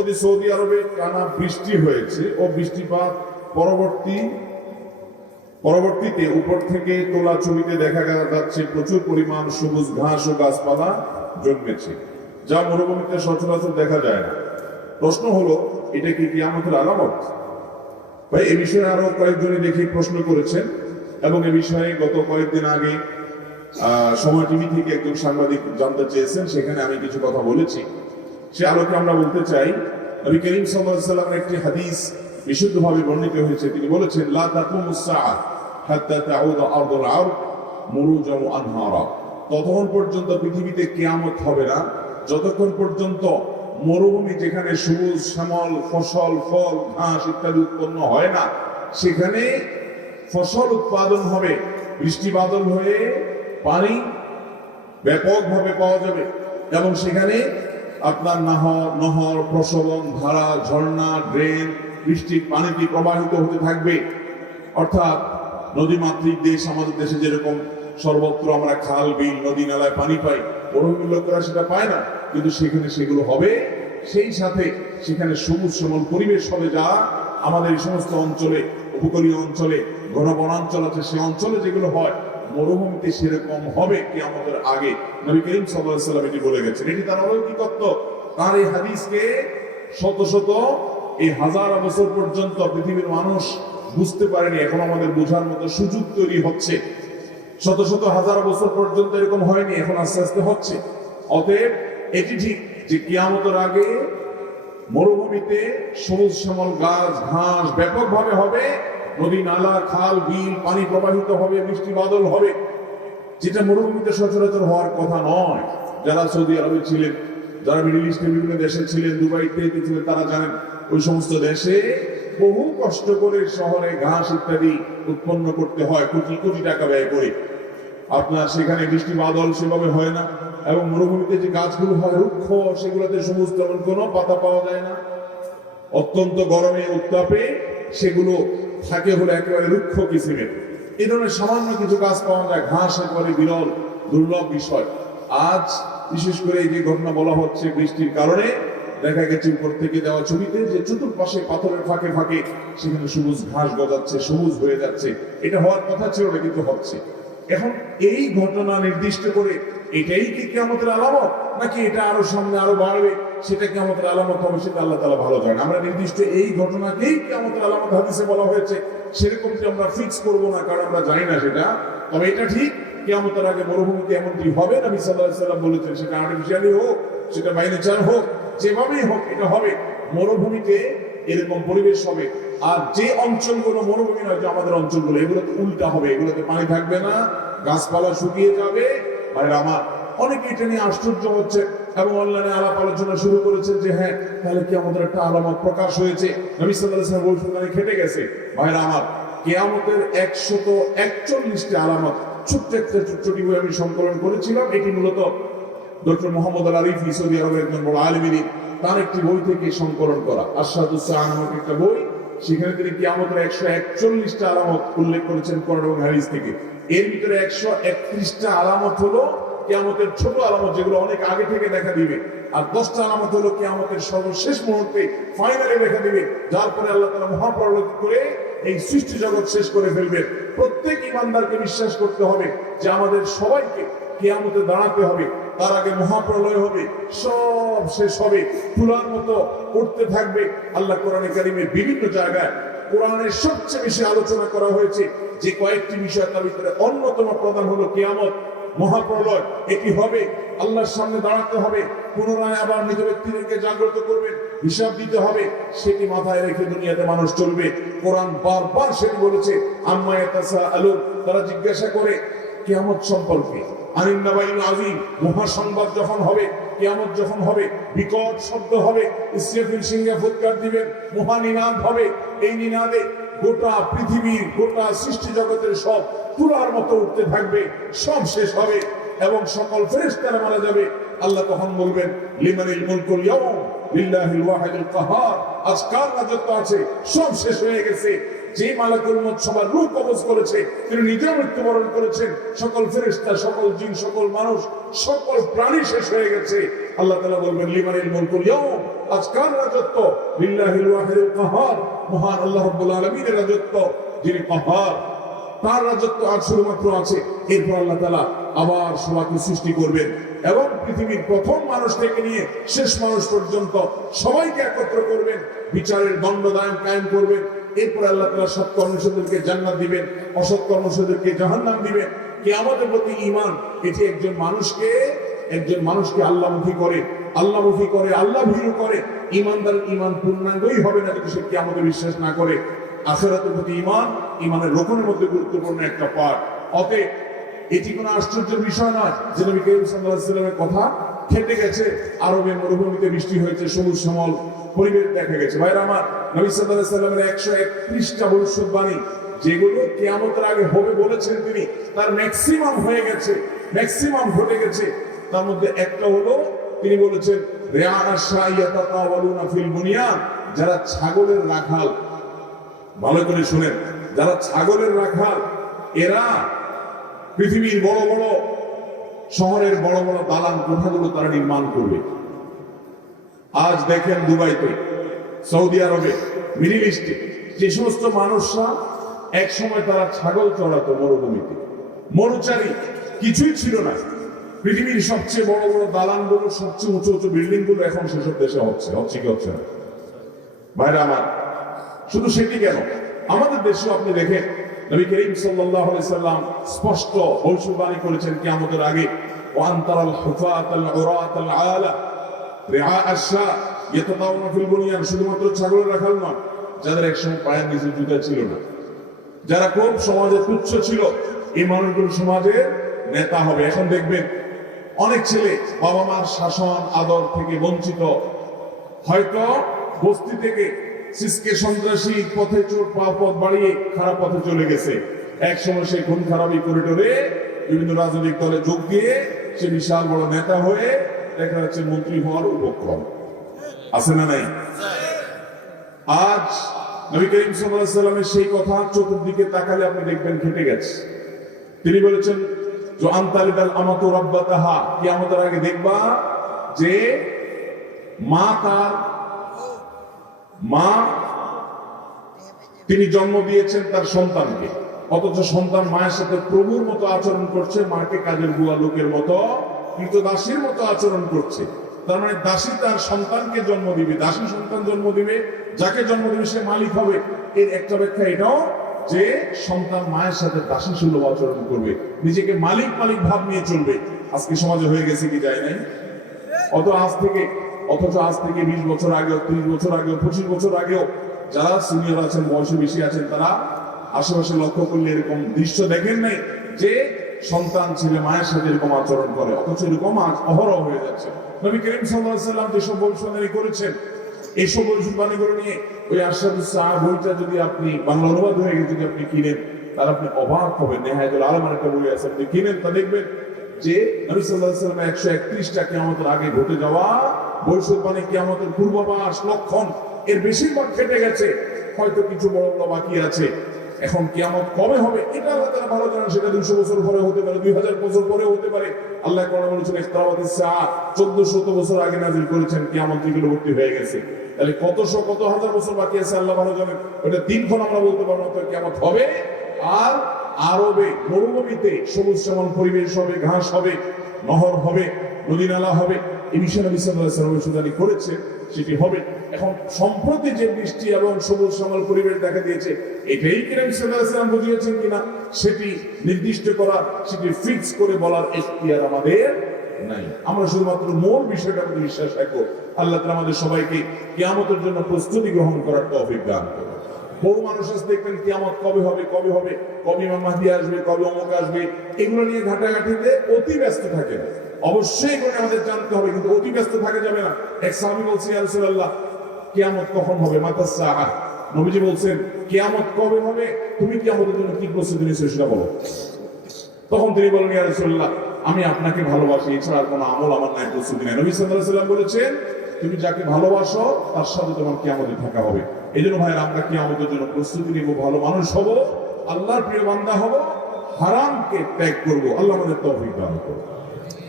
যদি সৌদি আরবে টানা বৃষ্টি হয়েছে, ও বৃষ্টিপাত পরবর্তী, পরবর্তীতে উপর থেকে তোলা ছবিতে দেখা যাচ্ছে প্রচুর পরিমাণ সবুজ ঘাস ও গাছপালা জন্মেছে, যা মরুভূমিতে সচরাচর দেখা যায় না। প্রশ্ন হলো, এটা কি কিয়ামতের আলামত? ভাই, এ বিষয়ে আরও কয়েকজনই দেখি প্রশ্ন করেছেন এবং এ বিষয়ে গত কয়েকদিন আগে সময় টিভি থেকে একজন সাংবাদিক জানতে চেয়েছেন, সেখানে আমি কিছু কথা বলেছি। সে আলোকে আমরা বলতে চাই নবী করিম সাল্লামের একটি হাদিস বিশুদ্ধভাবে বর্ণিত হয়েছে। তিনি বলেছেন, লা ততক্ষণ পর্যন্ত পৃথিবীতে কিয়ামত হবে না। যতক্ষণ পর্যন্ত মরুভূমি যেখানে সবুজ, শ্যামল, ফসল, ফল, ঘাস ইত্যাদি উৎপন্ন হয় না, সেখানে ফসল উৎপাদন হবে, বৃষ্টি বাদল হয়ে পানি ব্যাপকভাবে পাওয়া যাবে এবং সেখানে আপনার নাহর নহর প্রসবন ধারা, ঝর্ণা, ড্রেন বৃষ্টির পানিটি প্রবাহিত হতে থাকবে। অর্থাৎ নদীমাতৃক দেশ, আমাদের দেশে যেরকম সর্বত্র আমরা খাল, বিল, নদী, নালায় পানি পাই মরুভূমির লোকেরা সেটা পায় না। কিন্তু সেখানে সেগুলো হবে। সেই সাথে সেখানে সবুজ শ্যামল পরিবেশ হবে যা আমাদের এই সমস্ত অঞ্চলে, উপকূলীয় অঞ্চলে ঘন বনাঞ্চল আছে, সে অঞ্চলে যেগুলো হয় মরুভূমিতে সেরকম হবে কি আমাদের আগে? নবী করিম সাল্লাম এটি বলে গেছেন। এটি তার অলৌকিকত্ব। তার এই হাদিসকে শত শত, এই হাজার বছর পর্যন্ত পৃথিবীর মানুষ বুঝতে পারেনি। এখন আমাদের বোঝার মতো সুযোগ তৈরি হচ্ছে। শত শত হাজার বছর পর্যন্ত এরকম হয়নি, এখন আস্তে আস্তে হচ্ছে। অতএব এটি ঠিক যে কিয়ামতের আগে মরুভূমিতে সবুজ শ্যামল গাছ, ঘাস ব্যাপকভাবে হবে। নদী, নালা, খাল, বিল, পানি প্রবাহিত হবে, বৃষ্টি বাদল হবে। যেটা মরুভূমিতে সচরাচর হওয়ার কথা নয়। যারা সৌদি আরবে ছিলেন, যারা মিডিল ইস্টের বিভিন্ন দেশে ছিলেন, দুবাইতে ছিলেন তারা জানেন, ওই সমস্ত দেশে বহু কষ্ট করে শহরে ঘাস ইত্যাদি উৎপন্ন করতে হয়, কোটি কোটি টাকা ব্যয় করে। আপনার সেখানে বৃষ্টি বাদল সেভাবে হয় না এবং মরুভূমিতে যে গাছগুলো হয়, রুক্ষ, সেগুলোতে সবুজ তেমন কোনো পাতা পাওয়া যায় না। অত্যন্ত গরমে, উত্তাপে সেগুলো থাকে হলো একেবারে রুক্ষ কিসিমের। এই ধরনের সামান্য কিছু গাছ পাওয়া যায়, ঘাস একেবারে বিরল, দুর্লভ বিষয়। আজ বিশেষ করে এই যে ঘটনা বলা হচ্ছে বৃষ্টির কারণে, দেখা গেছে উপর থেকে দেওয়া ছবিতে যে চতুর্পাশে পাথরের ফাঁকে ফাঁকে সেখানে সবুজ ঘাস গজাচ্ছে, সবুজ হয়ে যাচ্ছে। এটা হওয়ার কথা ছিল না, কিন্তু হচ্ছে। এখন এই ঘটনা নির্দিষ্ট করে এটাই কি কেমতের আলামত? নাকি এটা আরও সামনে আরও বাড়বে? সেটা কেমতের আলামত হবে সেটা আল্লাহ তালা ভালো জানে আমরা নির্দিষ্ট এই ঘটনাকেই কেমতের আলামত হাদিসে বলা হয়েছে। সেরকমটি আমরা ফিক্স করব না, কারণ আমরা জানি না সেটা। তবে এটা ঠিক কেমতের আগে মরুভূমিতে এমনটি হবে। না সাল্লাহ সাল্লাম বলেছেন, সেটা আর্টিফিশিয়ালি হোক, সেটা বাই নেচার হোক, যেভাবেই হোক, এটা হবে। মরুভূমিতে এরকম পরিবেশ হবে। আর যে অঞ্চলগুলো মরুভূমি নয়, যে আমাদের অঞ্চলগুলো, এগুলোতে উল্টা হবে। এগুলোতে পানি থাকবে না, গাছপালা শুকিয়ে যাবে ভাইরা, আমার অনেকে এটা নিয়ে আশ্চর্য হচ্ছে এবং অনলাইনে আলাপ আলোচনা শুরু করেছেন যে হ্যাঁ তাহলে কি আমাদের একটা আলামত প্রকাশ হয়েছে? নবী আলাইহি ওয়াসাল্লাম খেটে গেছে। ভাইরা, আমার কেয়ামতের একশত একচল্লিশটি আলামত ছোট্ট একটা বই আমি সংকলন করেছিলাম। এটি মূলত doctor Mohammad Al Arif Saudi আরবের একজন বড় আলমিনী তার একটি বই থেকে সংকলন করা। আসাদুসাহ নামক একটা বই, সেখানে তিনি কিয়ামতের একশো একচল্লিশটা আলামত উল্লেখ করেছেন কোরআন এবং হাদিস থেকে। এর ভিতরে একশো একত্রিশটা আলামত হলো কেয়ামতের ছোট আলামত যেগুলো অনেক আগে থেকে দেখা দিবে। আর দশটা আলামত হলো কেয়ামতের সর্বশেষ মুহূর্তে ফাইনালে দেখা দিবে। যার পরে আল্লাহ তালা মহাপ্রলয় করে এই সৃষ্টি জগৎ শেষ করে ফেলবেন। প্রত্যেক ইমানদারকে বিশ্বাস করতে হবে যে আমাদের সবাইকে কেয়ামতে দাঁড়াতে হবে। তার আগে মহাপ্রলয় হবে, সব শেষ হবে। তুলার মতো করতে থাকবে। আল্লাহ কোরআনে কারিমের বিভিন্ন জায়গায় কোরআনের সবচেয়ে বেশি আলোচনা করা হয়েছে। যে কয়েকটি বিষয় তার ভিতরে অন্যতম প্রধান হলো কেয়ামত মহাপ্রলয়। এটি হবে? আল্লাহর সামনে দাঁড়াতে হবে। পুনরায় আবার মৃত ব্যক্তিদেরকে জাগ্রত করবেন। হিসাব দিতে হবে। সেটি মাথায় রেখে দুনিয়াতে মানুষ চলবে। কোরআন বারবার সেটি বলেছে, আম্মা ইয়াতাসা আলু তারা জিজ্ঞাসা করে, কেয়ামত সম্পর্কে। আনিন্নাবাইন আজিম মহাসংবাদ যখন হবে, কেয়ামত যখন হবে, বিকট শব্দ হবে ইসরাফিল সিংহে ফুৎকার দিবেন, মহানিনাদ হবে। এই নিনাদে গোটা পৃথিবীর, গোটা সৃষ্টি জগতের সব তুলার মতো উঠতে থাকবে। সব শেষ হবে এবং সকল ফেরেশতারা মারা যাবে। আল্লাহ তখন বলবেন, লিমানিল মুলকুল ইয়াউম লিল্লাহিল ওয়াহিদুল কাহার। আজ কার রাজত্ব আছে? সব শেষ হয়ে গেছে। যে মালাকুল মত সবার রূপ কবজ করেছে, তিনি নিজেও মৃত্যুবরণ করেছেন। সকল ফেরেশতা, সকল জিন, সকল মানুষ, সকল প্রাণী শেষ হয়ে গেছে। আল্লাহ তাআলা বলবেন, লিমানিল মুলকুল আজকাল রাজত্ব? লিল্লাহিল কাহার। মহান আল্লাহ রাজত্ব, যিনি কাহার। তার রাজত্ব আজ শুধুমাত্র আছে। এরপর আল্লাহ তালা আবার সবাইকে সৃষ্টি করবেন। এবং পৃথিবীর প্রথম মানুষ থেকে নিয়ে শেষ মানুষ পর্যন্ত সবাইকে একত্র করবেন। বিচারের দণ্ডদায়ন কায়েম করবেন। এরপর আল্লাহ তালা সৎ কর্মসূদেরকে জান্নাত দিবেন, অসৎ কর্মসূদেরকে জাহান্নাম দিবেন। কে আমাদের প্রতি ইমান এটি একজন মানুষকে একজন মানুষকে আল্লাহমুখী করে আল্লাহমুখী করে আল্লাহ ভীরু করে। ইমানদার ইমান পূর্ণাঙ্গই হবে না যদি সে কি আমাদের বিশ্বাস না করে। আখেরাতের প্রতি ইমান ইমানের রোকনের মধ্যে গুরুত্বপূর্ণ একটা পাঠ অতএব, এটি কোনো আশ্চর্যের বিষয় নয় যে নবী করিম আলাইহি সাল্লামের কথা খেটে গেছে আরবের মরুভূমিতে বৃষ্টি হয়েছে, সবুজ শ্যামল। পরিবেশ দেখা গেছে। ভাইরা আমার, নবী আলাইহি সাল্লামের একশো একত্রিশটা ভবিষ্যৎবাণী যেগুলো কেয়ামতের আগে হবে বলেছেন তিনি, তার ম্যাক্সিমাম হয়ে গেছে ম্যাক্সিমাম ঘটে গেছে। তার মধ্যে একটা হলো, তিনি বলেছেন যারা ছাগলের রাখাল। ভালো করে শুনেন, যারা ছাগলের রাখাল, এরা পৃথিবীর বড় বড় শহরের বড় বড় দালান কোঠাগুলো তারা নির্মাণ করবে। আজ দেখেন দুবাইতে, সৌদি আরবে, মিডিল ইস্টে, যে সমস্ত মানুষরা এক সময় তারা ছাগল চড়াতো মরুভূমিতে। মরুচারী কিছুই ছিল না। পৃথিবীর সবচেয়ে বড় বড় দালানগুলো, সবচেয়ে উঁচু উঁচু বিল্ডিংগুলো এখন সেসব দেশে হচ্ছে হচ্ছে কি হচ্ছে না? ভাইরা আমার, শুধু সেটি কেন? আমাদের দেশে আপনি দেখেন, নবী করিম আলাইহি সাল্লাম স্পষ্ট ভবিষ্যৎবাণী করেছেন কিয়ামতের আগে ওয়ান তারাল হুফাত আল আল রিআ আশা ফিল বুনিয়ান শুধুমাত্র রাখাল নয়, যাদের একসময় পায়ের নিচে জুতা ছিল না। যারা খুব সমাজে তুচ্ছ ছিল, এই মানুষগুলো সমাজের নেতা হবে। এখন দেখবেন, অনেক ছেলে বাবা মার শাসন, আদর থেকে বঞ্চিত। হয়তো বস্তি থেকে সিসকে সন্ত্রাসী পথে চোর পা পথ বাড়িয়ে খারাপ পথে চলে গেছে। এক সময় সে খুন খারাপি করিডোরে বিভিন্ন রাজনৈতিক দলে যোগ দিয়ে সে বিশাল বড় নেতা হয়ে দেখা যাচ্ছে মন্ত্রী হওয়ার উপক্রম। আছে না নাই? আজ নবী করিম সাল্লামের সেই কথা চতুর্দিকে তাকালে আপনি দেখবেন ঘেটে গেছে। তিনি বলেছেন, যে আন্তালিদাল আমাতু রাব্বাতাহা কিয়ামতের আগে দেখবা যে মা তার মা তিনি জন্ম দিয়েছেন তার সন্তানকে। অথচ সন্তান মায়ের সাথে প্রভুর মতো আচরণ করছে, মাকে কাজের বুয়া লোকের মতো কিন্তু দাসীর মতো আচরণ করছে। তার মানে দাসী তার সন্তানকে জন্ম দিবে। দাসী সন্তান জন্ম দিবে, যাকে জন্ম দিবে সে মালিক হবে। এর একটা ব্যাখ্যা এটাও যে সন্তান মায়ের সাথে দাসী সুলভ আচরণ করবে। নিজেকে মালিক মালিক ভাব নিয়ে চলবে। আজকে সমাজে হয়ে গেছে কি যায় নাই? অত আজ থেকে, অথচ আজ থেকে বিশ বছর আগেও, ত্রিশ বছর আগেও, পঁচিশ বছর আগেও যারা সিনিয়র আছেন, বয়সে বেশি আছেন, তারা আশেপাশে লক্ষ্য করলে এরকম দৃশ্য দেখেন নাই যে সন্তান ছেলে মায়ের সাথে এরকম আচরণ করে, অথচ এরকম অহরহ হয়ে যাচ্ছে। নবী করিম সাল্লাম যেসব ভবিষ্যৎবাণী করেছেন, এইসব ভবিষ্যৎবাণীগুলো নিয়ে ওই আশাদুস বইটা যদি আপনি বাংলা অনুবাদ হয়ে গেছে যদি আপনি কিনেন, তাহলে আপনি অবাক হবেন। নেহায়তুল আলমান একটা বই আছে, আপনি কিনেন, তা দেখবেন যে নবী সাল্লাহ সাল্লাম একশো একত্রিশটা কেমতের আগে ঘটে যাওয়া ভবিষ্যৎবাণী কেমতের পূর্বাভাস লক্ষণ এর বেশিরভাগ কেটে গেছে। হয়তো কিছু বড় বড় বাকি আছে এখন কিয়ামত কবে হবে? এটা আল্লাহ তাআলা ভালো জানেন, সেটা দুইশো বছর পরে হতে পারে, দুই হাজার বছর পরে হতে পারে। আল্লাহ কোরআন বলেছেন ইখতারাবাতিস সাআ 1400 বছর আগে নাজিল করেছেন, কিয়ামত নিকটবর্তী হয়ে গেছে। তাহলে কতশো কত হাজার বছর বাকি আছে আল্লাহ ভালো জানেন? ওটা দিনক্ষণ আমরা বলতে পারব না কিয়ামত হবে আর আরবে, মরুভূমিতে সবুজ শ্যামল পরিবেশ হবে, ঘাস হবে, নহর হবে, নদী নালা হবে। এই বিষয়ে নবী ওয়াসাল্লাম ভবিষ্যদ্বাণী করেছে সেটি হবে। এখন সম্প্রতি যে বৃষ্টি এবং সবুজ শ্যামল পরিবেশ দেখা দিয়েছে, এটাই কি নবী সাল্লাল্লাহু আলাইহি ওয়াসাল্লাম বুঝিয়েছেন কিনা, সেটি নির্দিষ্ট করা, সেটি ফিক্স করে বলার এখতিয়ার আমাদের নাই। আমরা শুধুমাত্র মূল বিষয়টার প্রতি বিশ্বাস রাখব। আল্লাহ আমাদের সবাইকে কিয়ামতের জন্য প্রস্তুতি গ্রহণ করার তৌফিক দান বহু মানুষ দেখবেন কিয়ামত কবে হবে কবে হবে, কবে ইমাম মাহদি আসবে, কবে অমুক আসবে, এগুলো নিয়ে ঘাটাঘাটিতে অতি ব্যস্ত থাকে অবশ্যই নিয়ে আমাদের জানতে হবে, কিন্তু অতি ব্যস্ত থাকা যাবে না। এক সাহাবী বলছে রাসূলুল্লাহ, কিয়ামত কখন হবে? মাতাস সাআ নবীজি বলছেন, কিয়ামত কবে হবে? তুমি কিয়ামতের জন্য কি প্রস্তুতি নিয়েছো সেটা বলো। তখন তিনি বলেন রাসূলুল্লাহ, আমি আপনাকে ভালোবাসি, এছাড়া কোনো আমল আমার নাই, প্রস্তুতি নেই। নবী সাল্লাল্লাহু বলেছেন, তুমি যাকে ভালোবাসো, তার সাথে তোমার কিয়ামতে থাকা হবে। এই জন্য ভাই আমরা কিয়ামতের জন্য প্রস্তুতি নিব, ভালো মানুষ হব, আল্লাহর প্রিয় বান্দা হব, হারামকে ত্যাগ করব। আল্লাহ আমাদের তৌফিক দান করুন।